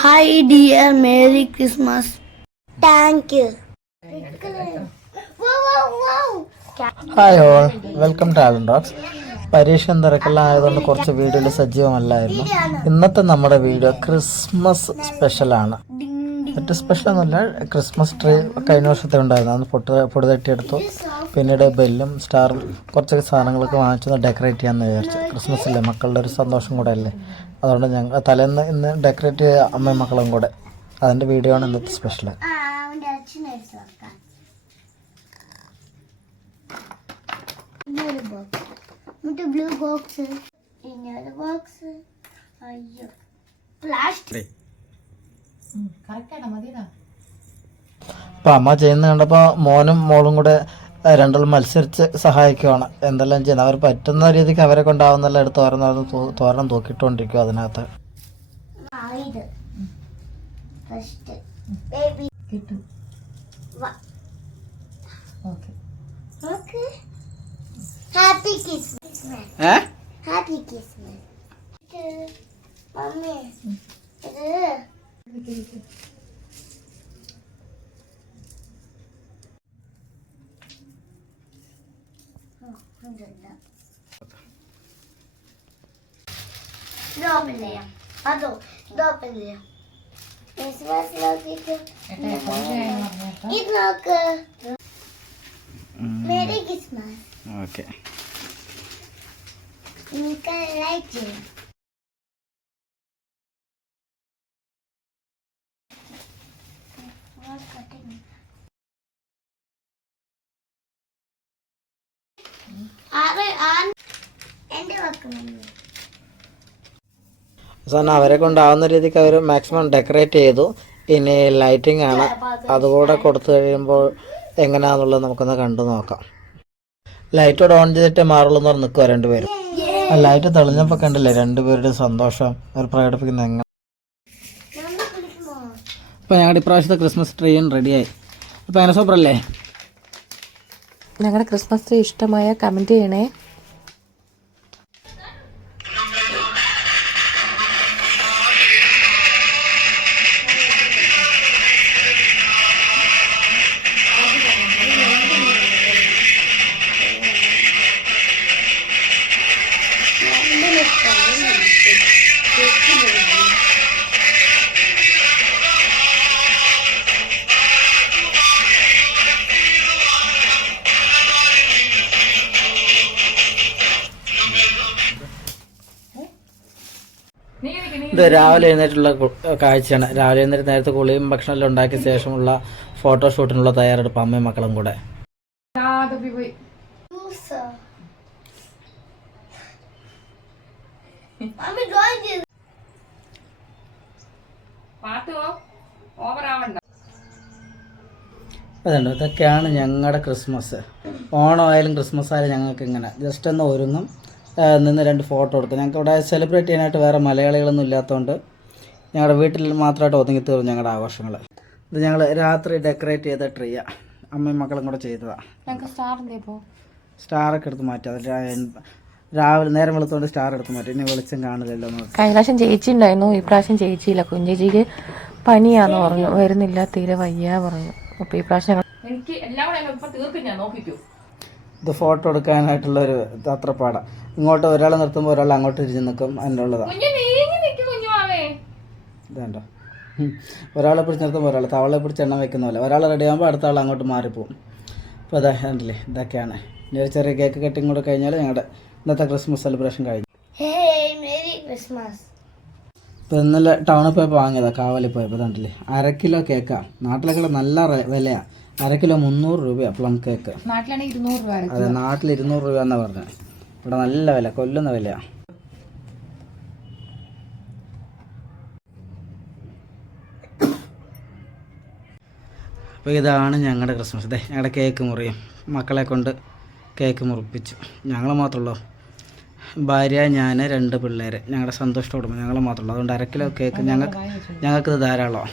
Hi dear merry Christmas Thank you. Wow, wow, wow. Hi all welcome to Alan docs പരീക്ഷ തിരക്കെല്ലാം ആയതുകൊണ്ട് കുറച്ച് വീഡിയോയിൽ സജീവമല്ലായിരുന്നു. ഇന്നത്തെ നമ്മുടെ വീഡിയോ ക്രിസ്മസ് സ്പെഷ്യലാണ് മറ്റു സ്പെഷ്യൽ ഒന്നുമില്ല ക്രിസ്മസ് ട്രീ കഴിഞ്ഞ വർഷത്തെ ഉണ്ടായിരുന്നു. അന്ന് പൊട്ട് പൊടി തട്ടിയെടുത്തു. പിന്നീട് ബെല്ലും സ്റ്റാറും കുറച്ചൊക്കെ സാധനങ്ങളൊക്കെ വാങ്ങിച്ചൊന്ന് ഡെക്കറേറ്റ് ചെയ്യാമെന്ന് വിചാരിച്ചു. ക്രിസ്മസ് അല്ലേ മക്കളുടെ ഒരു സന്തോഷം കൂടെ അല്ലേ? അതുകൊണ്ട് ഞങ്ങൾ തലേന്ന് ഇന്ന് ഡെക്കറേറ്റ് ചെയ്ത അമ്മയും മക്കളും കൂടെ. അതിന്റെ വീഡിയോ ആണ് ഇന്നത്തെ സ്പെഷ്യൽ എന്നിട്ട് ബ്ലൂ ബോക്സ് ഇന്നൊരു ബോക്സ് അയ്യോ. പ്ലാസ്റ്റിക് അപ്പം അമ്മ ചെയ്യുന്ന കണ്ടപ്പോൾ മോനും മോളും കൂടെ രണ്ടും മത്സരിച്ച് സഹായിക്കുവാണ്. എന്തെല്ലാം ചെയ്യുന്നത് അവർ പറ്റുന്ന രീതിക്ക് അവരെ കൊണ്ടാവുന്നെല്ലാം എടുത്ത് തോരന്ന് തോരണം തൂക്കിയിട്ടുകൊണ്ടിരിക്കും അതിനകത്ത്. ഫസ്റ്റ് ബേബി കിട്ടും. Okay. Happy Christmas happy Christmas mummy. ഇത് ഇത് ഓപ്പൺ ചെയ്യാം അതോ ഇത് ഓപ്പൺ ചെയ്യാം ക്രിസ്മസ് നോക്കിയിട്ട് ഇത് നോക്ക് മേരി ക്രിസ്മസ് ഓക്കെ നിങ്ങൾക്ക് ലൈക്ക് ചെയ്യാം അവസാനം അവരെ കൊണ്ടാവുന്ന രീതിക്ക് അവർ മാക്സിമം ഡെക്കറേറ്റ് ചെയ്തു. ഇനി ലൈറ്റിംഗ് ആണ്. അതുകൂടെ കൊടുത്തു കഴിയുമ്പോൾ എങ്ങനെയാണെന്നുള്ളത് നമുക്കൊന്ന് കണ്ടു നോക്കാം. ലൈറ്റോട് ഓൺ ചെയ്തിട്ടേ മാറുള്ളൂ എന്ന് പറഞ്ഞ് നിൽക്കുക രണ്ടുപേരും ആ ലൈറ്റ് തെളിഞ്ഞപ്പോൾ കണ്ടില്ലേ രണ്ടുപേരുടെ സന്തോഷം. അവർ പ്രകടിപ്പിക്കുന്ന എങ്ങനെ അപ്പോൾ ഞങ്ങളുടെ ഇപ്രാവശ്യത്തെ ക്രിസ്മസ് ട്രീയും റെഡിയായി അപ്പോൾ അങ്ങനെ സൂപ്പറല്ലേ ഞങ്ങളുടെ ക്രിസ്മസ് ട്രീ ഇഷ്ടമായ കമന്റ് ചെയ്യണേ. രാവിലെ എഴുന്നേറ്റുള്ള കാഴ്ചയാണ്. രാവിലെ എഴുന്നേറ്റ് നേരത്തെ കുളിയും ഭക്ഷണമെല്ലാം ഉണ്ടാക്കിയ ശേഷമുള്ള ഫോട്ടോഷൂട്ടിനുള്ള തയ്യാറെടുപ്പ് അമ്മയും മക്കളും കൂടെ. അതുണ്ട്. ഇതൊക്കെയാണ് ഞങ്ങളുടെ ക്രിസ്മസ് ഓണമായാലും ക്രിസ്മസ് ആയാലും ഞങ്ങൾക്ക് ഇങ്ങനെ ജസ്റ്റ് ഒന്ന് ഒരുങ്ങും. നിന്ന് രണ്ട് ഫോട്ടോ എടുത്തു. ഞങ്ങൾക്ക് ഇവിടെ സെലിബ്രേറ്റ് ചെയ്യാനായിട്ട് വേറെ മലയാളികളൊന്നും ഇല്ലാത്തതുകൊണ്ട് ഞങ്ങളുടെ വീട്ടിൽ മാത്രമായിട്ട് ഒതുങ്ങി തീർന്നു ഞങ്ങളുടെ ആഘോഷങ്ങൾ ഇത് ഞങ്ങൾ രാത്രി ഡെക്കറേറ്റ് ചെയ്ത ട്രീയാ അമ്മയും മക്കളും കൂടെ ചെയ്തതാണ് ഞങ്ങൾക്ക് സ്റ്റാർ സ്റ്റാറൊക്കെ എടുത്ത് മാറ്റി. അത് രാവിലെ നേരം വെളുത്തോണ്ട് സ്റ്റാർ എടുത്ത് മാറ്റി. ഇനി വെളിച്ചം കാണില്ലല്ലോ കഴിഞ്ഞ പ്രാവശ്യം ചേച്ചി ഉണ്ടായിരുന്നു ഈ പ്രാവശ്യം ചേച്ചിയില്ല കുഞ്ഞേച്ചിക്ക് പനിയാന്ന് പറഞ്ഞു. വരുന്നില്ല. തീരെ വയ്യ പറഞ്ഞു. അപ്പൊ ഈ പ്രാവശ്യം എനിക്ക് എല്ലാം കൂടെ ഇപ്പൊ തീർക്കും. ഞാൻ നോക്കിക്കോ. ഇത് ഫോട്ടോ എടുക്കാനായിട്ടുള്ള ഒരു തത്രപ്പാടാ ഇങ്ങോട്ട് ഒരാൾ നിർത്തുമ്പോൾ ഒരാൾ അങ്ങോട്ട് തിരിഞ്ഞ് നിൽക്കും അതിനുള്ളതാണ് ഉള്ളതാണ് ഇതുണ്ടോ ഒരാളെ പിടിച്ച് നിർത്തുമ്പോൾ ഒരാൾ തവളെ പിടിച്ച് എണ്ണം വെക്കുന്ന പോലെ. ഒരാൾ റെഡി ആകുമ്പോൾ അടുത്ത ആൾ അങ്ങോട്ട് മാറിപ്പോവും. അപ്പോൾ അതാ ഉണ്ടല്ലേ ഇതൊക്കെയാണ്. ഇനി ഒരു ചെറിയ കേക്ക് കട്ടിങ് കൂടെ കഴിഞ്ഞാൽ ഞങ്ങളുടെ ഇന്നത്തെ ക്രിസ്മസ് സെലിബ്രേഷൻ കഴിഞ്ഞു. ക്രിസ്മസ് ഇപ്പോൾ ഇന്നലെ ടൗണിൽ പോയപ്പോൾ വാങ്ങിയതാണ് കാവലിൽ പോയപ്പോൾ അതുണ്ടല്ലേ അര കിലോ കേക്കാണ് നാട്ടിലൊക്കെ നല്ല വിലയാ. വിലയാണ് അര കിലോ മുന്നൂറ് രൂപയാണ് പ്ലം കേക്ക് രൂപ അതെ നാട്ടിൽ ഇരുന്നൂറ് രൂപ എന്നാ പറഞ്ഞത് ഇവിടെ നല്ല വില കൊല്ലുന്ന വിലയാണ് അപ്പോൾ ഇതാണ് ഞങ്ങളുടെ ക്രിസ്മസ് ഡേ ഞങ്ങളുടെ കേക്ക് മുറിയും. മക്കളെ കൊണ്ട് കേക്ക് മുറിപ്പിച്ചു. ഞങ്ങൾ മാത്രമുള്ളൂ ഭാര്യ ഞാൻ രണ്ട് പിള്ളേർ ഞങ്ങളുടെ സന്തോഷത്തോടുമ്പോൾ ഞങ്ങൾ മാത്രമുള്ളൂ അതുകൊണ്ട് അരക്കിലോ കിലോ കേക്ക് ഞങ്ങൾക്ക് ഞങ്ങൾക്കിത് ധാരാളമാണ്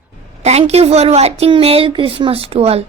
Thank you for watching. Merry Christmas to all.